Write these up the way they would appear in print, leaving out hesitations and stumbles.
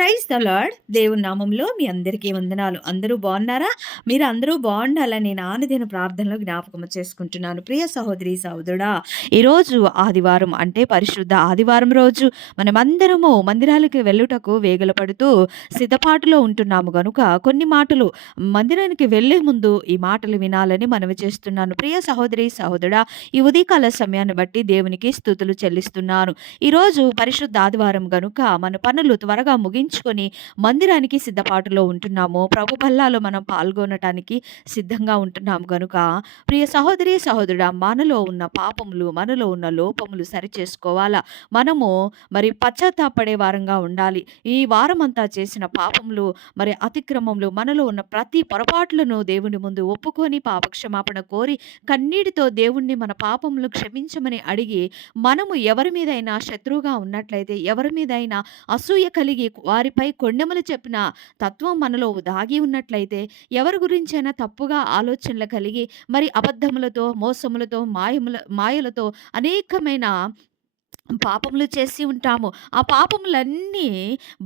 Praise the lord. దేవుని నామంలో మీ అందరికీ వందనాలు. అందరూ బాగున్నారా? మీరందరూ బాగుండాలని నా అనుదిన ప్రార్థనలో జ్ఞాపకం చేసుకుంటున్నాను. ప్రియ సహోదరి, సహోదరుడా, ఈరోజు ఆదివారం అంటే పరిశుద్ధ ఆదివారం రోజు మనమందరము మందిరాలకు వెళ్ళుటకు వేగల పడుతూ సిద్ధపాటులో ఉంటున్నాము గనుక కొన్ని మాటలు మందిరానికి వెళ్ళే ముందు ఈ మాటలు వినాలని మనవి చేస్తున్నాను. ప్రియ సహోదరి, సహోదరుడా, ఈ ఉదయకాల సమయాన్ని బట్టి దేవునికి స్తుతులు చెల్లిస్తున్నాను. ఈరోజు పరిశుద్ధ ఆదివారం గనుక మన పనులు త్వరగా ముగించుకొని మందిరానికి సిద్ధపాటులో ఉంటున్నాము. ప్రభు బల్లాలో మనం పాల్గొనటానికి సిద్ధంగా ఉంటున్నాము గనుక ప్రియ సహోదరి, సహోదరుడా, మనలో ఉన్న పాపములు, మనలో ఉన్న లోపములు సరిచేసుకోవాలా. మనము పశ్చాత్తాపడే వారంగా ఉండాలి. ఈ వారమంతా చేసిన పాపములు, అతిక్రమములు, మనలో ఉన్న ప్రతి పొరపాట్లను దేవుని ముందు ఒప్పుకొని పాపక్షమాపణ కోరి కన్నీటితో దేవుణ్ణి మన పాపములు క్షమించమని అడిగి, మనము ఎవరి మీదైనా శత్రువుగా ఉన్నట్లయితే, ఎవరి మీదైనా అసూయ కలిగి వారిపై కొండెములు చెప్పిన తత్వం మనలో దాగి ఉన్నట్లయితే, ఎవరి గురించైనా తప్పుగా ఆలోచనలు కలిగి అబద్ధములతో, మోసములతో, మాయలతో అనేకమైన పాపములు చేసి ఉంటాము. ఆ పాపములన్నీ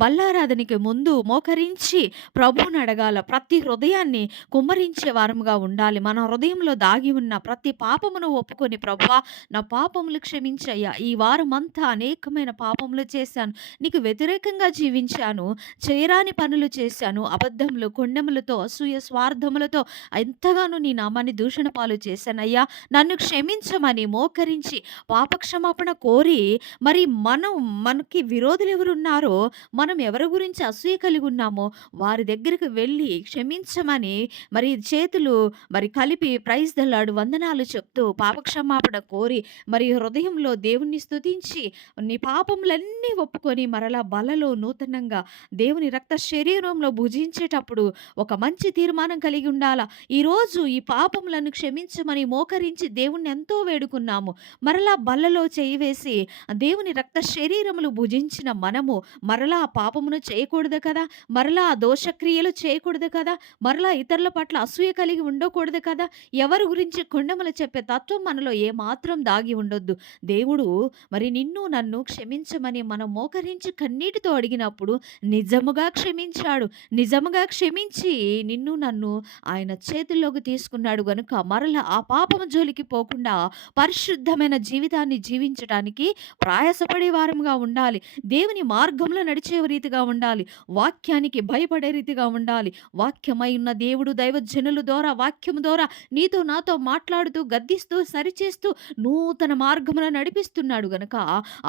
బల్లారాధనకి ముందు మోకరించి ప్రభువుని అడగాల. ప్రతి హృదయాన్ని కుమ్మరించే వారముగా ఉండాలి. మన హృదయంలో దాగి ఉన్న ప్రతి పాపమును ఒప్పుకొని, ప్రభువా, నా పాపములు క్షమించయ్యా. ఈ వారమంతా అనేకమైన పాపములు చేశాను. నీకు వ్యతిరేకంగా జీవించాను. చేయరాని పనులు చేశాను. అబద్ధములు, కొండెములతో, అసూయ, స్వార్థములతో ఎంతగానో నీ నామాన్ని దూషణ పాలు చేశానయ్యా. నన్ను క్షమించమని మోకరించి పాపక్షమాపణ కోరి, మనకి విరోధులు ఎవరున్నారో, మనం ఎవరి గురించి అసూయ కలిగి ఉన్నామో వారి దగ్గరికి వెళ్ళి క్షమించమని చేతులు కలిపి ప్రైజ్ ద లార్డ్ వందనాలు చెప్తూ పాపక్షమాపణ కోరి హృదయంలో దేవుణ్ణి స్తుతించి నీ పాపములన్నీ ఒప్పుకొని మరలా బలలో నూతనంగా దేవుని రక్త శరీరంలో భుజించేటప్పుడు ఒక మంచి తీర్మానం కలిగి ఉండాలా. ఈరోజు ఈ పాపములను క్షమించమని మోకరించి దేవుణ్ణి ఎంతో వేడుకున్నాము. మరలా బల్లలో చేయి వేసి దేవుని రక్త శరీరములు భుజించిన మనము మరలా ఆ పాపమును చేయకూడదు కదా, మరలా ఆ దోషక్రియలు చేయకూడదు కదా, మరలా ఇతరుల పట్ల అసూయ కలిగి ఉండకూడదు కదా, ఎవరి గురించి కొండములు చెప్పే తత్వం మనలో ఏమాత్రం దాగి ఉండొద్దు. దేవుడు నిన్ను నన్ను క్షమించమని మనం మోకరించి కన్నీటితో అడిగినప్పుడు నిజముగా క్షమించాడు. నిజముగా క్షమించి నిన్ను నన్ను ఆయన చేతుల్లోకి తీసుకున్నాడు గనుక మరలా ఆ పాపము జోలికి పోకుండా పరిశుద్ధమైన జీవితాన్ని జీవించడానికి ప్రయాసపడే వారముగా ఉండాలి. దేవుని మార్గంలో నడిచే రీతిగా ఉండాలి. వాక్యానికి భయపడే రీతిగా ఉండాలి. వాక్యమై ఉన్న దేవుడు దైవజనుల ద్వారా, వాక్యము ద్వారా నీతో నాతో మాట్లాడుతూ, గద్దిస్తూ, సరిచేస్తూ నూతన మార్గమున నడిపిస్తున్నాడు గనుక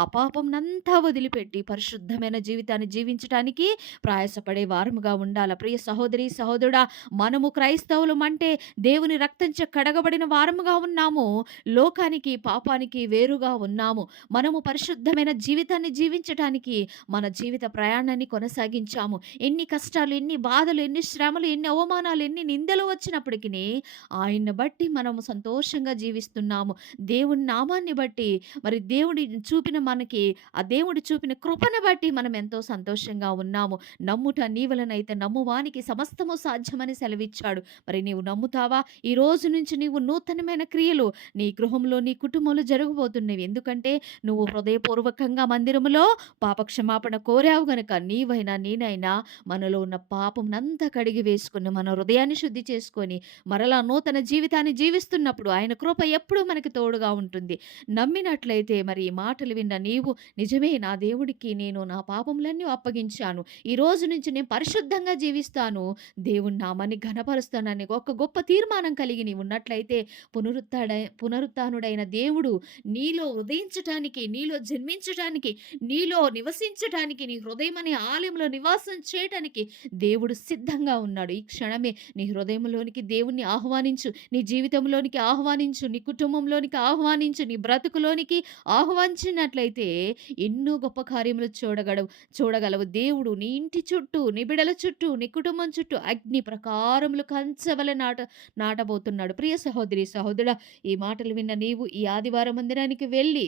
ఆ పాపంనంతా వదిలిపెట్టి పరిశుద్ధమైన జీవితాన్ని జీవించటానికి ప్రయాసపడే వారముగా ఉండాల. ప్రియ సహోదరి, సహోదరుడా, మనము క్రైస్తవులం అంటే దేవుని రక్తంచే కడగబడిన వారముగా ఉన్నాము. లోకానికి, పాపానికి వేరుగా ఉన్నాము. మనము పరిశుద్ధమైన జీవితాన్ని జీవించటానికి మన జీవిత ప్రయాణాన్ని కొనసాగించాము. ఎన్ని కష్టాలు, ఎన్ని బాధలు, ఎన్ని శ్రమలు, ఎన్ని అవమానాలు, ఎన్ని నిందలు వచ్చినప్పటికీ ఆయన్ని బట్టి మనము సంతోషంగా జీవిస్తున్నాము. దేవుని నామాన్ని బట్టి దేవుడి చూపిన ఆ దేవుడు చూపిన కృపను బట్టి మనం ఎంతో సంతోషంగా ఉన్నాము. నమ్ముట నీ వలనైతే నమ్మువానికి సమస్తము సాధ్యమని సెలవిచ్చాడు. నీవు నమ్ముతావా? ఈ రోజు నుంచి నీవు నూతనమైన క్రియలు నీ గృహంలో, నీ కుటుంబంలో జరగబోతున్నవి. ఎందుకంటే నువ్వు హృదయపూర్వకంగా మందిరములో పాపక్షమాపణ కోరావు గనుక నీవైనా నేనైనా మనలో ఉన్న పాపంనంతా కడిగి వేసుకుని మన హృదయాన్ని శుద్ధి చేసుకొని మరలా నూతన జీవితాన్ని జీవిస్తున్నప్పుడు ఆయన కృప ఎప్పుడూ మనకి తోడుగా ఉంటుంది. నమ్మినట్లయితే ఈ మాటలు విన్న నీవు నిజమే, నా దేవుడికి నేను నా పాపములన్నీ అప్పగించాను, ఈ రోజు నుంచి నేను పరిశుద్ధంగా జీవిస్తాను, దేవుని నామాన్ని ఘనపరుస్తానని ఒక గొప్ప తీర్మానం కలిగి నీవు ఉన్నట్లయితే పునరుత్థానుడైన దేవుడు నీలో ఉదయించటానికి, నీలో జన్మించటానికి, నీలో నివసించటానికి, నీ హృదయం అనే ఆలయంలో నివాసం చేయటానికి దేవుడు సిద్ధంగా ఉన్నాడు. ఈ క్షణమే నీ హృదయంలోనికి దేవుణ్ణి ఆహ్వానించు, నీ జీవితంలోనికి ఆహ్వానించు, నీ కుటుంబంలోనికి ఆహ్వానించు, నీ బ్రతుకులోనికి ఆహ్వానించినట్లయితే ఎన్నో గొప్ప కార్యములు చూడగలవు. దేవుడు నీ ఇంటి చుట్టూ, నీ బిడల చుట్టూ, నీ కుటుంబం చుట్టూ అగ్ని ప్రకారములు కంచవల నాటబోతున్నాడు. ప్రియ సహోదరి, సహోదరుడా, ఈ మాటలు విన్న నీవు ఈ ఆదివారం మందిరానికి వెళ్ళి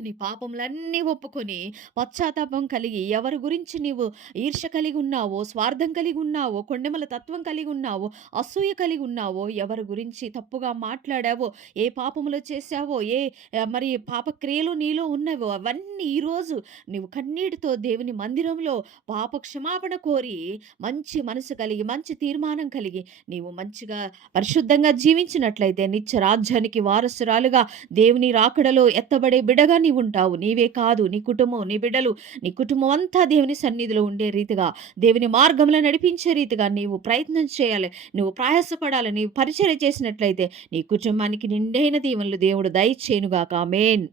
నీ పాపములన్నీ ఒప్పుకొని, పశ్చాత్తాపం కలిగి, ఎవరి గురించి నీవు ఈర్ష్య కలిగున్నావో, స్వార్థం కలిగున్నావో, కొండెమల తత్వం కలిగున్నావో, అసూయ కలిగున్నావో, ఎవరి గురించి తప్పుగా మాట్లాడావో, ఏ పాపములు చేశావో, మరి పాపక్రియలు నీలో ఉన్నవో, అవన్నీ ఈరోజు నీవు కన్నీటితో దేవుని మందిరంలో పాప క్షమాపణ కోరి, మంచి మనసు కలిగి, మంచి తీర్మానం కలిగి, నీవు మంచిగా పరిశుద్ధంగా జీవించినట్లయితే నిత్య రాజ్యానికి వారసురాలుగా దేవుని రాకడలో ఎత్తబడే బిడగా నీవుంటావు. నీవే కాదు, నీ కుటుంబం, నీ బిడ్డలు, నీ కుటుంబం అంతా దేవుని సన్నిధిలో ఉండే రీతిగా, దేవుని మార్గంలో నడిపించే రీతిగా నీవు ప్రయత్నం చేయాలి. నువ్వు ప్రయాసపడాలి. నీవు పరిచర్య చేసినట్లయితే నీ కుటుంబానికి నిండైన దీవెనలు దేవుడు దయచేయునుగాక. ఆమేన్.